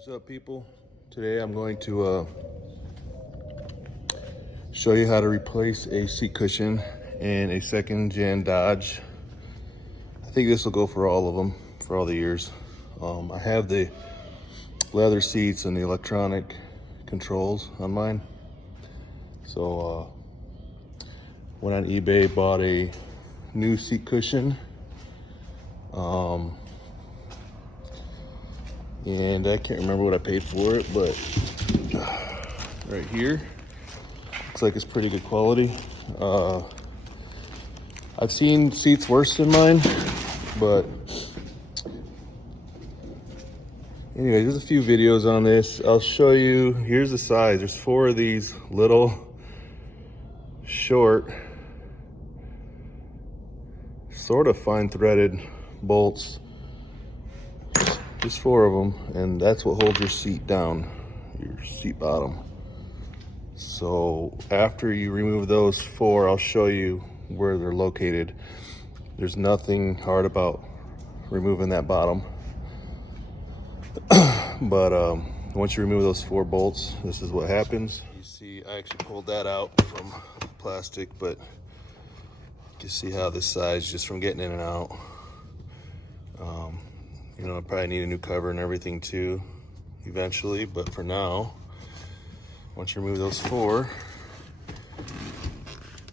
What's up, people? Today I'm going to show you how to replace a seat cushion in a second gen Dodge. I think this will go for all of them, for all the years. I have the leather seats and the electronic controls on mine. So went on eBay, bought a new seat cushion. And I can't remember what I paid for it, but right here, looks like it's pretty good quality. I've seen seats worse than mine, but anyway, there's a few videos on this. I'll show you. Here's the size. There's 4 of these little short, sort of fine threaded bolts. Just 4 of them, and that's what holds your seat down, your seat bottom. So after you remove those 4, I'll show you where they're located. There's nothing hard about removing that bottom. But once you remove those 4 bolts, this is what happens. You see, I actually pulled that out from plastic, but you can see how this size, just from getting in and out. You know, I probably need a new cover and everything too, eventually, but for now, once you remove those 4,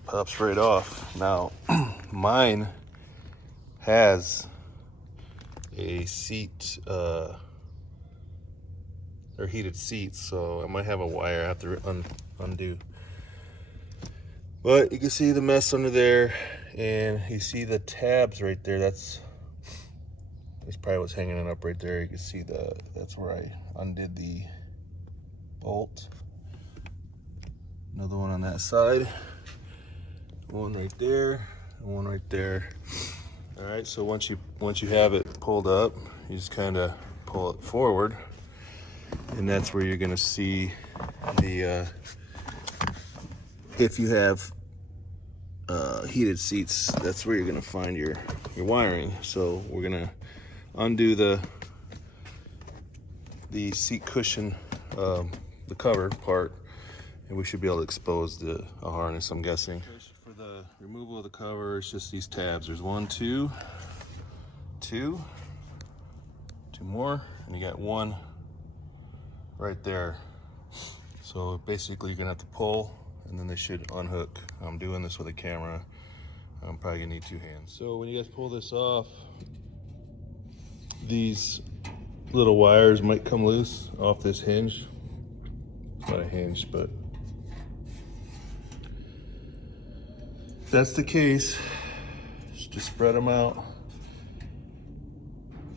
pops right off. Now, mine has a seat, or heated seats, so I might have a wire I have to undo. But you can see the mess under there, and you see the tabs right there. That's probably what's hanging it up right there. You can see that's where I undid the bolt. Another one on that side. One right there, and one right there. All right, so once you have it pulled up, you just kind of pull it forward, and that's where you're gonna see the, if you have heated seats, that's where you're gonna find your wiring. So we're gonna undo the seat cushion, the cover part, and we should be able to expose a harness, I'm guessing. For the removal of the cover, it's just these tabs. There's 1, 2 more, and you got 1 right there. So basically you're gonna have to pull, and then they should unhook. I'm doing this with a camera. I'm probably gonna need 2 hands. So when you guys pull this off, these little wires might come loose off this hinge. It's not a hinge, but if that's the case, just spread them out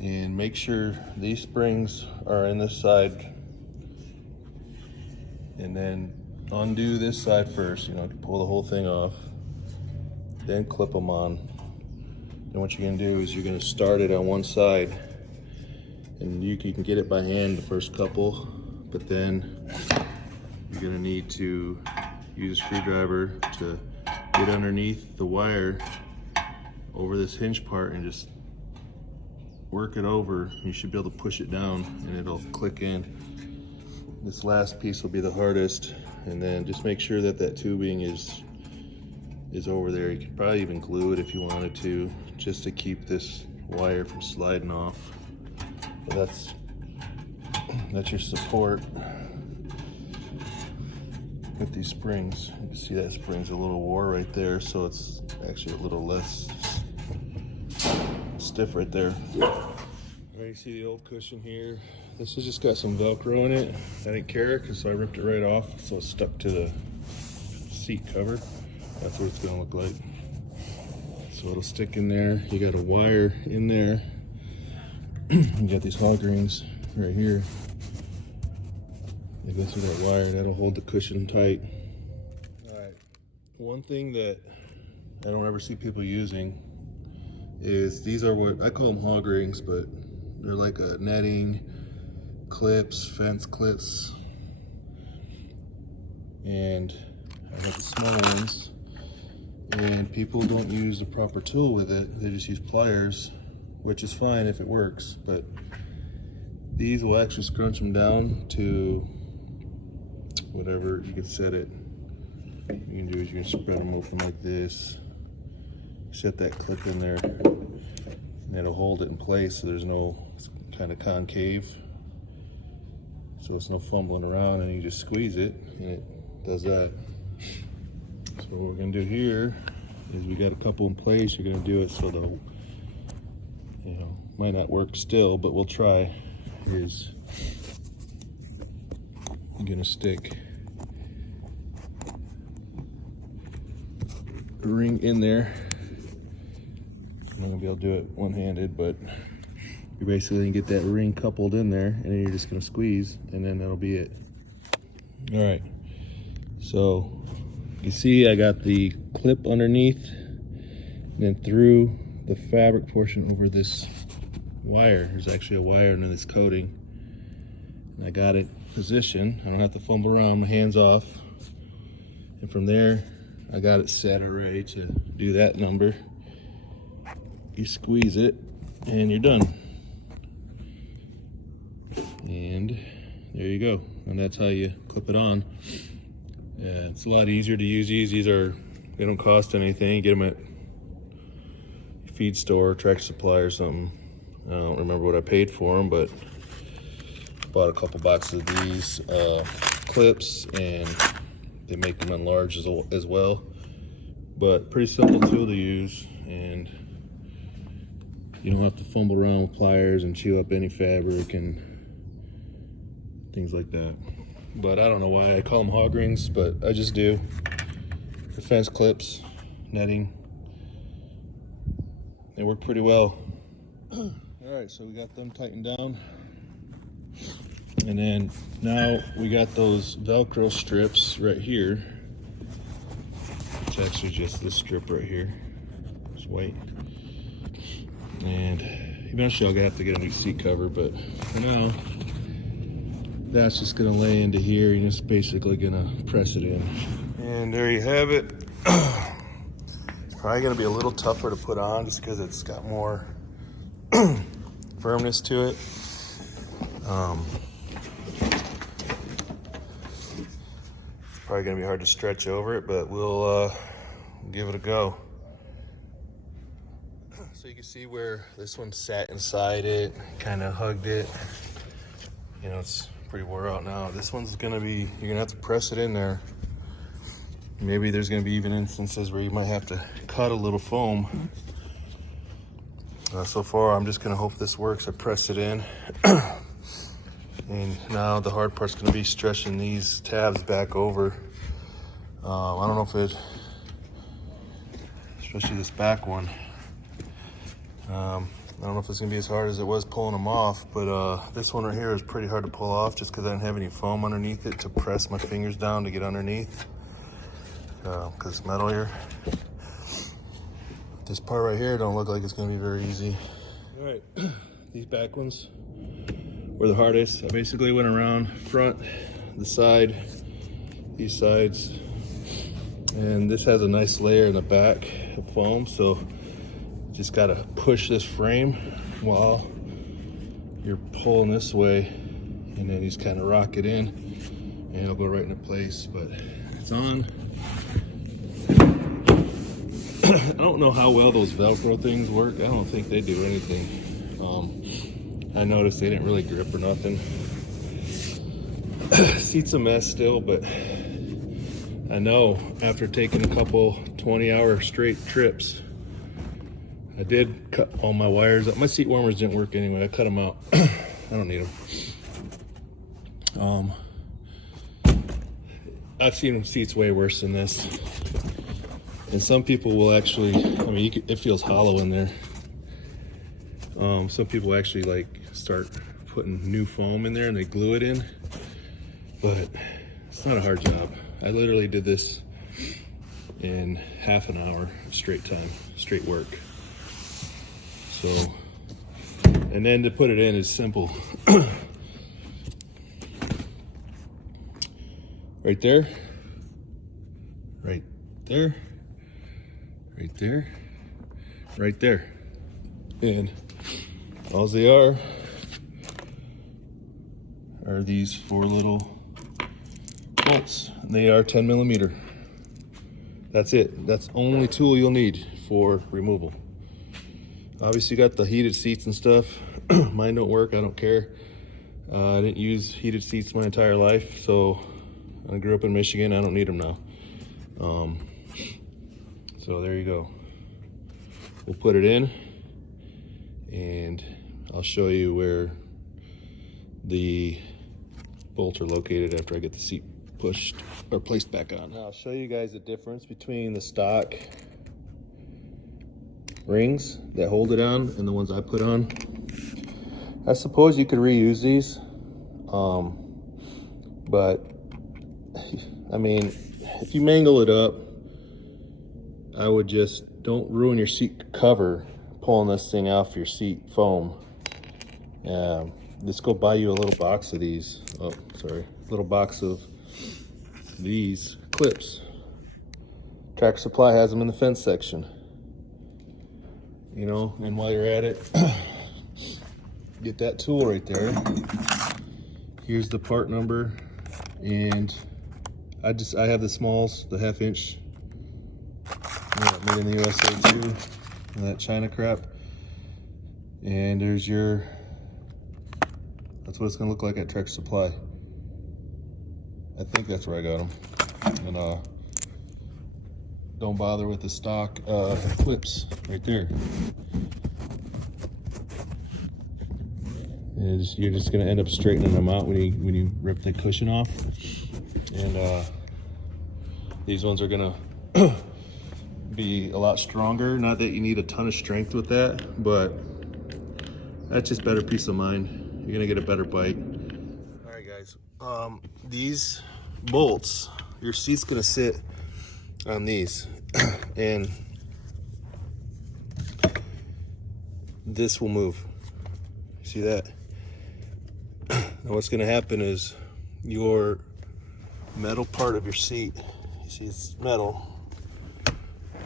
and make sure these springs are in this side, and then undo this side first. You know, pull the whole thing off, then clip them on. And what you're gonna do is you're gonna start it on one side, and you can get it by hand the first couple, but then you're gonna need to use a screwdriver to get underneath the wire over this hinge part and just work it over. You should be able to push it down and it'll click in. This last piece will be the hardest, and then just make sure that tubing is over there. You could probably even glue it if you wanted to, just to keep this wire from sliding off. But that's your support with these springs. You can see that spring's a little wore right there, so it's actually a little less stiff right there. All right, you see the old cushion here. This has just got some Velcro in it. I didn't care, because I ripped it right off, so it's stuck to the seat cover. That's what it's gonna look like. So it'll stick in there. You got a wire in there. You got these Hog Rings right here. You go through that wire, that'll hold the cushion tight. All right, one thing that I don't ever see people using is, these are what I call them Hog Rings, but they're like a netting, clips, fence clips. And I have the small ones, and people don't use the proper tool with it. They just use pliers, which is fine if it works, but these will actually scrunch them down to whatever you can set it. What you can do is you can spread them open like this, set that clip in there, and it'll hold it in place so there's no kind of concave, so it's no fumbling around, and you just squeeze it and it does that. So what we're going to do here is we got a couple in place. You're going to do it so the, you know, might not work still, but we'll try. Is you're going to stick a ring in there. I'm not going to be able to do it one-handed, but you basically get that ring coupled in there, and then you're just going to squeeze, and then that'll be it. All right, so you see I got the clip underneath, and then through the fabric portion over this wire. There's actually a wire under this coating, and I got it positioned. I don't have to fumble around, my hands off, and from there I got it set already to do that number. You squeeze it and you're done, and there you go. And that's how you clip it on. It's a lot easier to use these. They don't cost anything. You get them at your feed store, Tractor Supply or something. I don't remember what I paid for them, but bought a couple boxes of these clips, and they make them in large as well. But pretty simple tool to use, and you don't have to fumble around with pliers and chew up any fabric and things like that. But I don't know why I call them hog rings, but I just do. The fence clips, netting, they work pretty well. All right, so we got them tightened down. And then now we got those Velcro strips right here. It's actually just this strip right here. It's white. And eventually I'll have to get a new seat cover, but for now, that's just gonna lay into here. You're just basically gonna press it in. And there you have it. It's probably gonna be a little tougher to put on just because it's got more firmness to it. It's probably gonna be hard to stretch over it, but we'll give it a go. So you can see where this one sat inside it, kind of hugged it. You know, it's pretty wore out now. This one's gonna be, you're gonna have to press it in there. Maybe there's gonna be even instances where you might have to cut a little foam. So far, I'm just gonna hope this works. I press it in. And now the hard part's gonna be stretching these tabs back over. I don't know if it, especially this back one. I don't know if it's gonna be as hard as it was pulling them off, but this one right here is pretty hard to pull off just because I didn't have any foam underneath it to press my fingers down to get underneath, because it's metal here. This part right here don't look like it's gonna be very easy. All right, these back ones were the hardest. I basically went around front, the side, these sides, and this has a nice layer in the back of foam, so just gotta push this frame while you're pulling this way, and then you just kind of rock it in and it'll go right into place. But it's on. I don't know how well those Velcro things work. I don't think they do anything. I noticed they didn't really grip or nothing. Seat's a mess still, but I know after taking a couple 20-hour straight trips, I did cut all my wires up. My seat warmers didn't work anyway. I cut them out. I don't need them. I've seen seats way worse than this. And some people will actually, I mean, it feels hollow in there. Some people actually like start putting new foam in there and they glue it in. But it's not a hard job. I literally did this in half an hour straight time, straight work. So, and then to put it in is simple. Right there, right there, right there, right there. And all they are are these 4 little bolts. They are 10 millimeter. That's it. That's the only tool you'll need for removal. Obviously you got the heated seats and stuff. Mine don't work, I don't care. I didn't use heated seats my entire life, so I grew up in Michigan, I don't need them now. So there you go. We'll put it in and I'll show you where the bolts are located after I get the seat pushed or placed back on. Now I'll show you guys the difference between the stock rings that hold it on and the ones I put on. I suppose you could reuse these, but I mean, if you mangle it up, I would just don't ruin your seat cover pulling this thing off your seat foam. Let's go buy you a little box of these. Oh, sorry, little box of these clips. Tractor Supply has them in the fence section. You know, and while you're at it, get that tool right there. Here's the part number, and I have the smalls, the 1/2 inch. Yeah, made in the USA too, and that China crap. And there's your, that's what it's gonna look like at Tractor Supply. I think that's where I got them. And don't bother with the stock clips right there. You're just gonna end up straightening them out when you rip the cushion off. And these ones are gonna be a lot stronger. Not that you need a ton of strength with that, but that's just better peace of mind. You're gonna get a better bite. All right, guys. These bolts, your seat's gonna sit on these, and this will move. See that? Now what's gonna happen is your metal part of your seat, you see it's metal,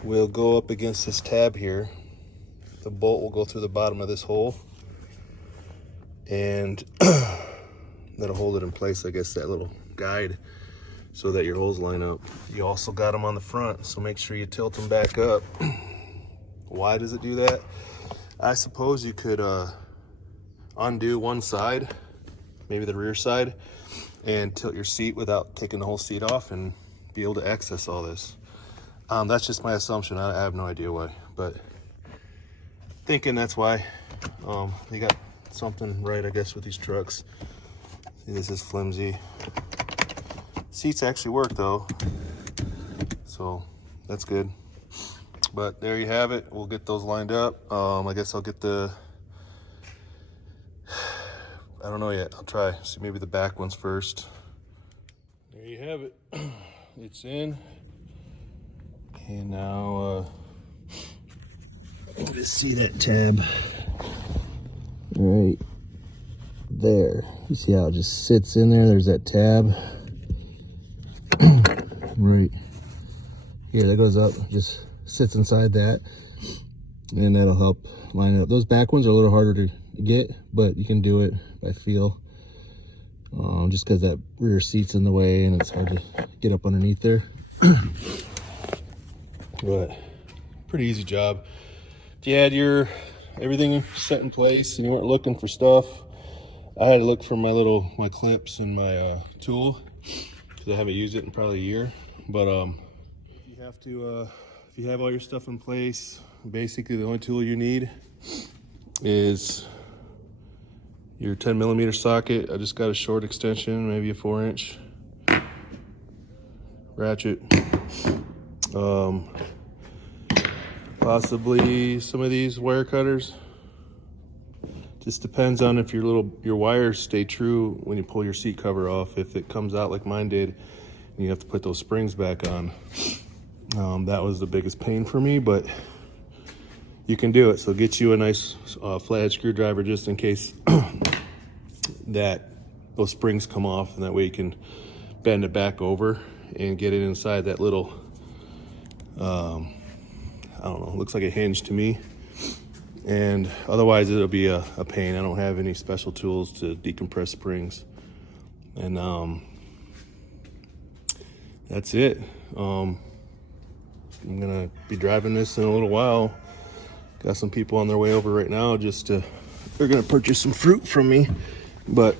will go up against this tab here. The bolt will go through the bottom of this hole, and that'll hold it in place, I guess, that little guide, so that your holes line up. You also got them on the front, so make sure you tilt them back up. Why does it do that? I suppose you could undo one side, maybe the rear side, and tilt your seat without taking the whole seat off and be able to access all this. That's just my assumption. I have no idea why, but thinking that's why. They got something right, I guess, with these trucks. See, this is flimsy. Seats actually work though, so that's good. But there you have it. We'll get those lined up. I guess I'll get the, I don't know yet. I'll try. See, maybe the back ones first. There you have it. It's in. And now, let's see that tab. Right there. You see how it just sits in there? There's that tab. Right here, that goes up, just sits inside that, and that'll help line it up. Those back ones are a little harder to get, but you can do it by feel, just because that rear seat's in the way and it's hard to get up underneath there. But pretty easy job. If you had your everything set in place and you weren't looking for stuff, I had to look for my clips and my tool, because I haven't used it in probably a year. But you have to, if you have all your stuff in place, basically the only tool you need is your 10 millimeter socket. I just got a short extension, maybe a 4-inch ratchet. Possibly some of these wire cutters. Just depends on if your wires stay true when you pull your seat cover off. If it comes out like mine did, and you have to put those springs back on. That was the biggest pain for me, but you can do it. So get you a nice flathead screwdriver just in case that those springs come off, and that way you can bend it back over and get it inside that little, I don't know, looks like a hinge to me. And otherwise it'll be a pain. I don't have any special tools to decompress springs. And that's it. I'm gonna be driving this in a little while. Got some people on their way over right now they're gonna purchase some fruit from me. But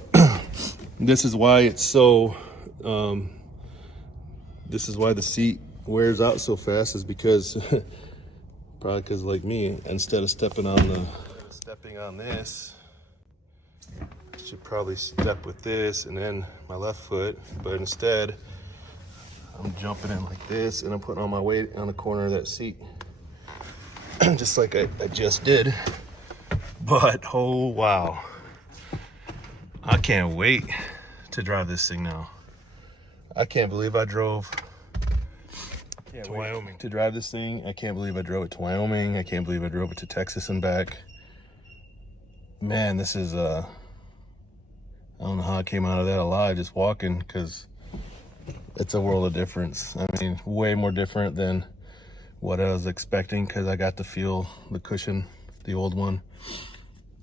this is why it's so, this is why the seat wears out so fast, is because, probably because like me, instead of stepping on this, I should probably step with this and then my left foot, but instead I'm jumping in like this and I'm putting all my weight on the corner of that seat. Just like I just did. But oh wow, I can't wait to drive this thing now. I can't believe I drove to Wyoming to drive this thing. I can't believe I drove it to Wyoming. I can't believe I drove it to Texas and back. Man, this is I don't know how I came out of that alive just walking, because it's a world of difference. I mean, way more different than what I was expecting, because I got to feel the cushion, the old one,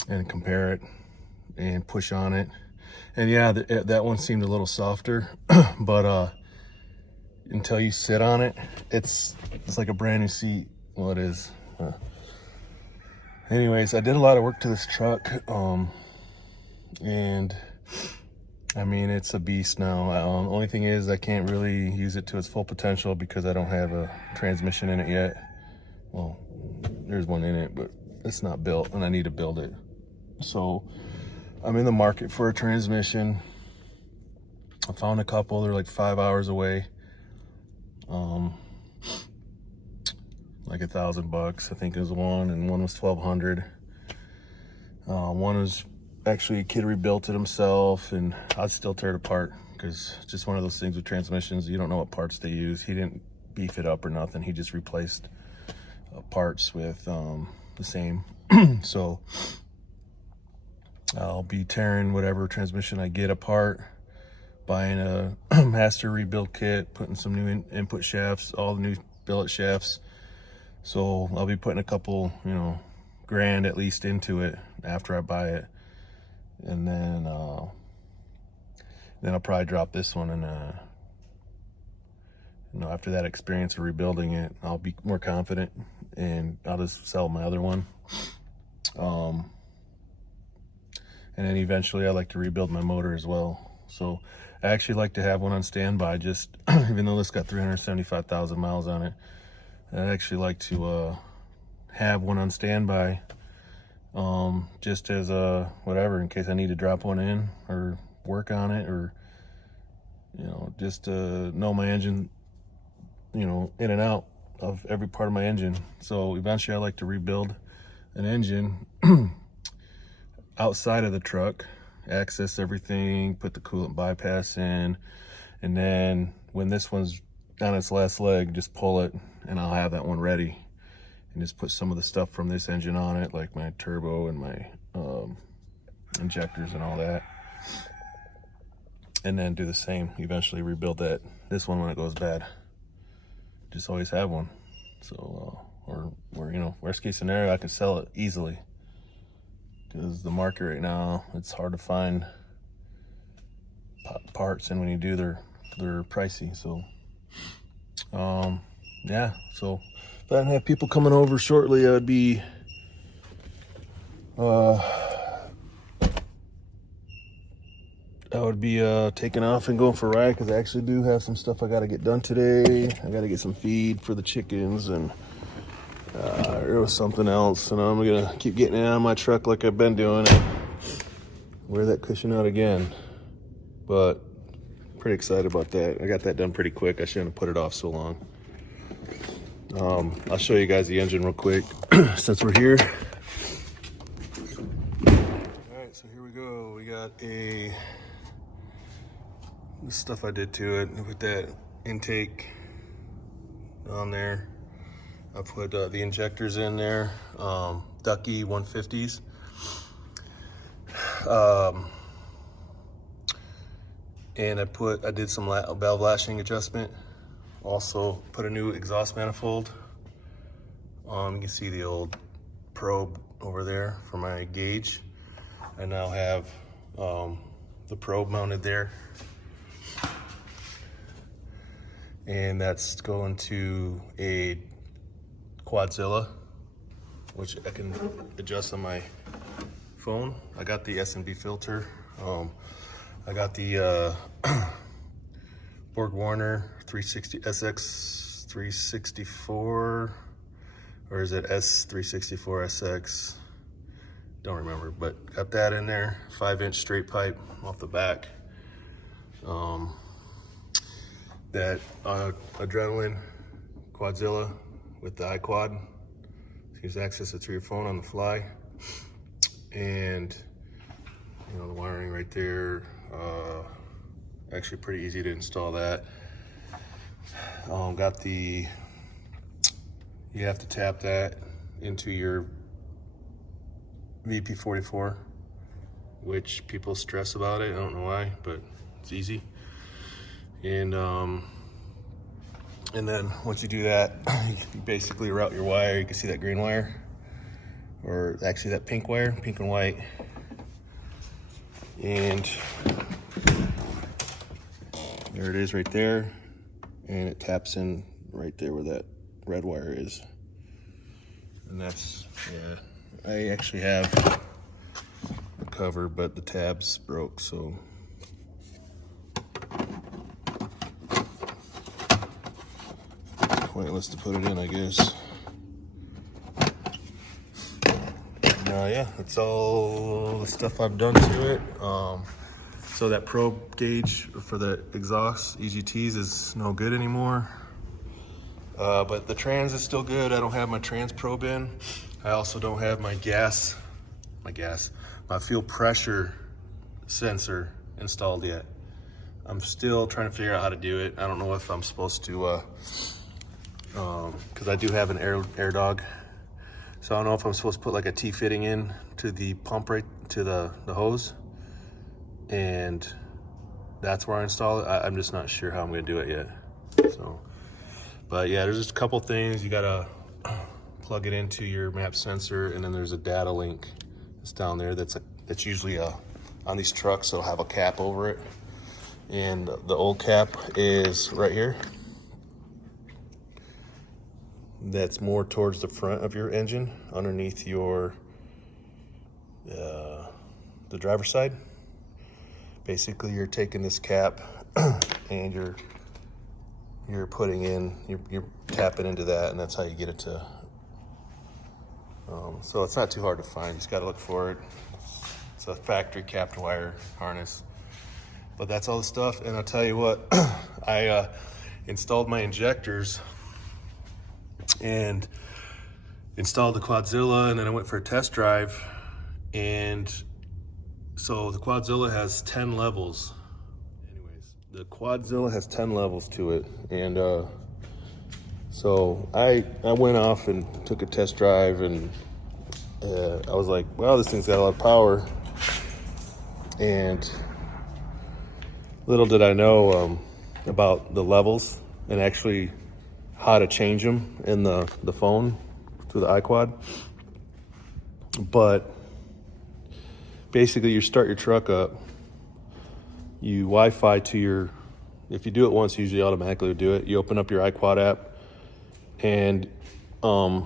and compare it and push on it. And yeah, that one seemed a little softer, but until you sit on it, it's like a brand new seat. Well, it is. Anyways, I did a lot of work to this truck, and I mean, it's a beast now. Only thing is, I can't really use it to its full potential because I don't have a transmission in it yet. Well, there's one in it, but it's not built, and I need to build it. So I'm in the market for a transmission. I found a couple. They're like 5 hours away. Like $1,000, I think is one, and one was $1,200. One was actually a kid rebuilt it himself, and I'd still tear it apart, because it's just one of those things with transmissions. You don't know what parts they use. He didn't beef it up or nothing. He just replaced parts with the same. So I'll be tearing whatever transmission I get apart, buying a master rebuild kit, putting some new input shafts, all the new billet shafts. So I'll be putting a couple, grand at least into it after I buy it. And then I'll probably drop this one, and after that experience of rebuilding it, I'll be more confident, and I'll just sell my other one. And then eventually I like to rebuild my motor as well. So I actually like to have one on standby, just even though this got 375,000 miles on it. I'd actually like to have one on standby, just as whatever, in case I need to drop one in or work on it, or just know my engine, in and out of every part of my engine. So eventually I like to rebuild an engine outside of the truck, access everything, put the coolant bypass in, and then when this one's on its last leg, just pull it, and I'll have that one ready, and just put some of the stuff from this engine on it, like my turbo and my injectors and all that, and then do the same, eventually rebuild this one when it goes bad. Just always have one. So or worst case scenario, I can sell it easily, because the market right now, it's hard to find parts, and when you do, they're pricey. So yeah, so if I didn't have people coming over shortly, I'd be taking off and going for a ride, because I actually do have some stuff I got to get done today. I got to get some feed for the chickens, and there was something else, and I'm gonna keep getting it out of my truck like I've been doing, and wear that cushion out again. But pretty excited about that. I got that done pretty quick. I shouldn't have put it off so long. I'll show you guys the engine real quick since we're here. All right, so here we go. We got the stuff I did to it with that intake on there. I put the injectors in there, Ducky 150s. And I did some valve lashing adjustment. Also put a new exhaust manifold. You can see the old probe over there for my gauge. I now have the probe mounted there. and that's going to a Quadzilla, which I can adjust on my phone. I got the S&B filter. I got the Borg Warner 360 SX 364, or is it S364 SX? Don't remember, but got that in there. 5-inch straight pipe off the back. That Adrenaline Quadzilla with the iQuad. You can access it through your phone on the fly. And you know, the wiring right there. Actually pretty easy to install that. Got the, you have to tap that into your VP44, which people stress about it. I don't know why, but it's easy. And then once you do that, you basically route your wire. You can see that green wire, or actually that pink wire, pink and white. And there it is right there. And it taps in right there where that red wire is. And that's, yeah, I actually have the cover, but the tabs broke, so. Pointless to put it in, I guess. Yeah, that's all the stuff I've done to it. So that probe gauge for the exhaust EGTs is no good anymore. But the trans is still good. I don't have my trans probe in. I also don't have my fuel pressure sensor installed yet. I'm still trying to figure out how to do it. I don't know if I'm supposed to, because I do have an air dog. So I don't know if I'm supposed to put like a T-fitting in to the pump, right to the hose. And that's where I install it. I'm just not sure how I'm gonna do it yet. So, but yeah, there's just a couple things. You gotta plug it into your map sensor, and then there's a data link that's down there. That's usually on these trucks, it'll have a cap over it. And the old cap is right here. That's more towards the front of your engine, underneath your the driver's side. Basically, you're taking this cap and you're putting in, you're tapping into that, and that's how you get it to. So it's not too hard to find. You just got to look for it. It's a factory capped wire harness. But that's all the stuff. And I'll tell you what, I installed my injectors and installed the Quadzilla, and then I went for a test drive. And so the Quadzilla has 10 levels. Anyways, the Quadzilla has 10 levels to it. And so I went off and took a test drive, and I was like, wow, this thing's got a lot of power. And little did I know about the levels and actually how to change them in the phone through the iQuad. But basically, you start your truck up, you Wi-Fi to your, if you do it once, you usually automatically do it. You open up your iQuad app, and I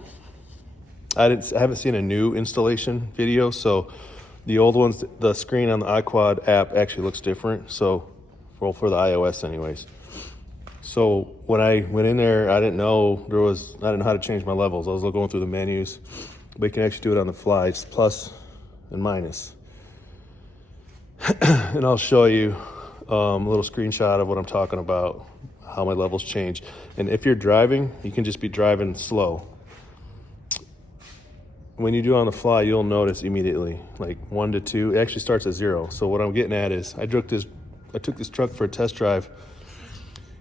haven't seen a new installation video, so the old ones, the screen on the iQuad app actually looks different. So for the iOS anyways. So when I went in there, I didn't know how to change my levels. I was going through the menus, but you can actually do it on the fly. It's plus and minus. And I'll show you a little screenshot of what I'm talking about, how my levels change. And if you're driving, you can just be driving slow. When you do it on the fly, you'll notice immediately, like 1 to 2, it actually starts at 0. So what I'm getting at is, I took this truck for a test drive,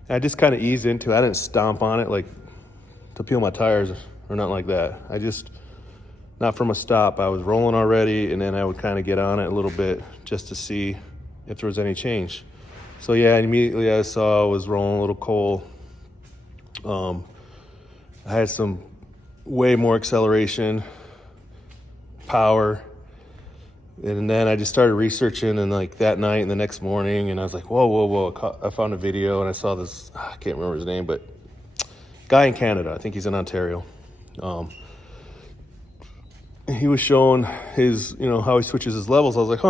and I just kind of eased into it. I didn't stomp on it like to peel my tires or nothing like that. I just, not from a stop, I was rolling already, and then I would kind of get on it a little bit just to see if there was any change. So yeah, immediately I saw I was rolling a little coal. I had some way more acceleration, power. And then I just started researching, and like that night and the next morning, and I was like, whoa. I found a video and I saw this, I can't remember his name, but guy in Canada, I think he's in Ontario. He was showing his, how he switches his levels. I was like,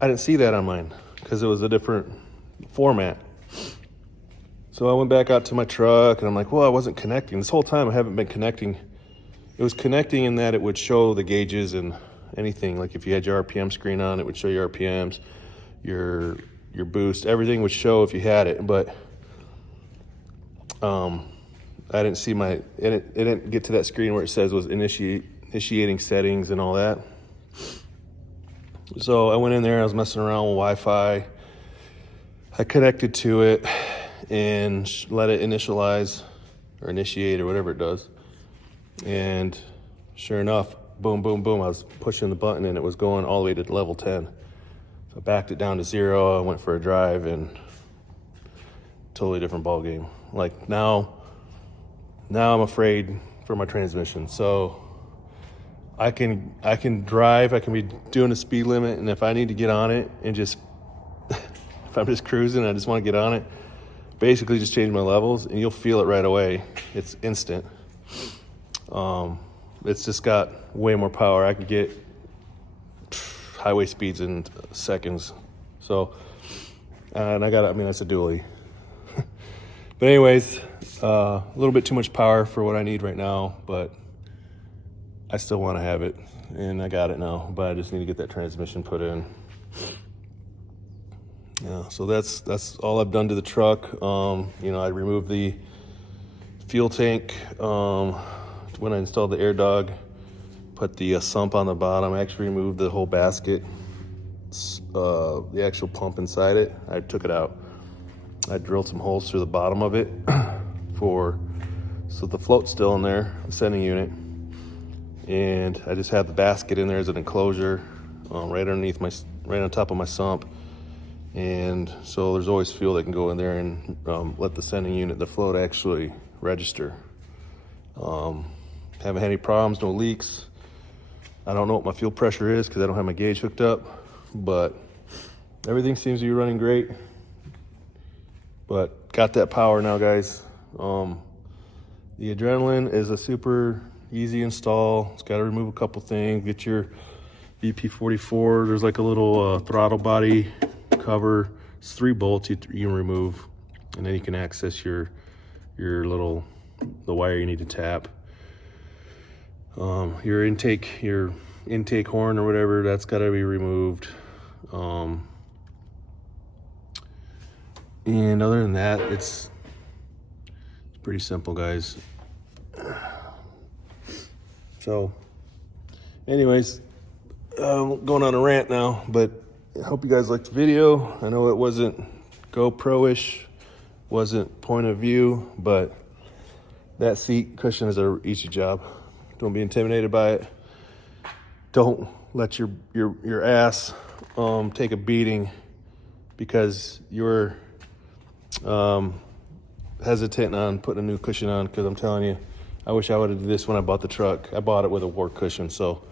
I didn't see that on mine because it was a different format. So I went back out to my truck and I'm like, well, I wasn't connecting. This whole time I haven't been connecting. It was connecting in that it would show the gauges and anything. Like if you had your RPM screen on, it would show your RPMs, your boost, everything would show if you had it. But I didn't see it didn't get to that screen where it says was initiating settings and all that. So I went in there, I was messing around with Wi-Fi. I connected to it and let it initialize or initiate or whatever it does. And sure enough, boom, boom, boom, I was pushing the button and it was going all the way to level 10. So I backed it down to 0. I went for a drive and totally different ball game. Like now I'm afraid for my transmission. So I can drive, I can be doing a speed limit, and if I need to get on it and just if I'm just cruising, I just want to get on it, basically just change my levels and you'll feel it right away. It's instant. It's just got way more power. I can get highway speeds in seconds. So, and that's a dually. But anyways, a little bit too much power for what I need right now, but I still want to have it, and I got it now, but I just need to get that transmission put in. Yeah, so that's all I've done to the truck. I removed the fuel tank when I installed the air dog, put the sump on the bottom. I actually removed the whole basket, the actual pump inside it. I took it out. I drilled some holes through the bottom of it so the float's still in there, the sending unit. And I just have the basket in there as an enclosure, right on top of my sump. And so there's always fuel that can go in there and let the sending unit, the float, actually register. Haven't had any problems, no leaks. I don't know what my fuel pressure is because I don't have my gauge hooked up, but everything seems to be running great. But got that power now, guys. The Adrenaline is a super easy install. It's got to remove a couple things. Get your BP44. There's like a little throttle body cover. It's 3 bolts you can remove, and then you can access the wire you need to tap. Your intake horn or whatever, that's got to be removed. And other than that, it's pretty simple, guys. So anyways, going on a rant now, but I hope you guys liked the video. I know it wasn't GoPro-ish, wasn't point of view, but that seat cushion is an easy job. Don't be intimidated by it. Don't let your ass take a beating because you're hesitant on putting a new cushion on, because I'm telling you, I wish I would have did this when I bought the truck. I bought it with a war cushion, so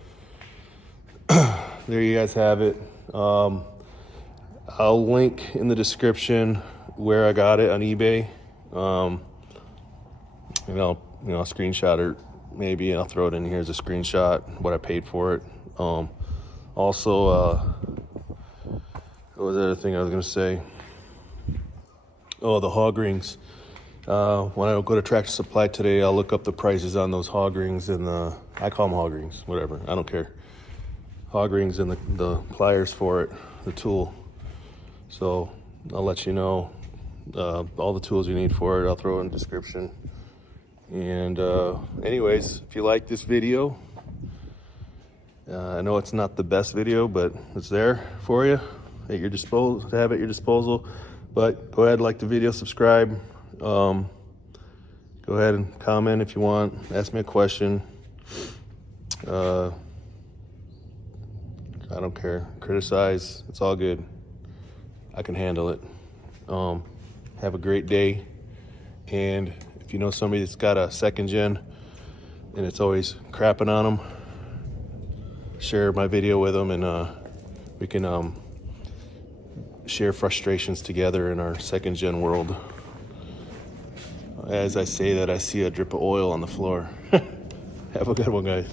there you guys have it. I'll link in the description where I got it on eBay. I'll screenshot it maybe, and I'll throw it in here as a screenshot, what I paid for it. Also, what was the other thing I was gonna say? Oh, the hog rings. When I go to Tractor Supply today, I'll look up the prices on those hog rings, and I call them hog rings, whatever, I don't care. Hog rings and the pliers for it, the tool. So I'll let you know all the tools you need for it. I'll throw it in the description. And anyways, if you like this video, I know it's not the best video, but it's there for you at your disposal, to have at your disposal. But go ahead and like the video, subscribe. Go ahead and comment if you want. Ask me a question. I don't care. Criticize. It's all good. I can handle it. Have a great day. And if you know somebody that's got a second gen and it's always crapping on them, share my video with them, and we can share frustrations together in our second gen world. As I say that, I see a drip of oil on the floor. Have a good one, guys.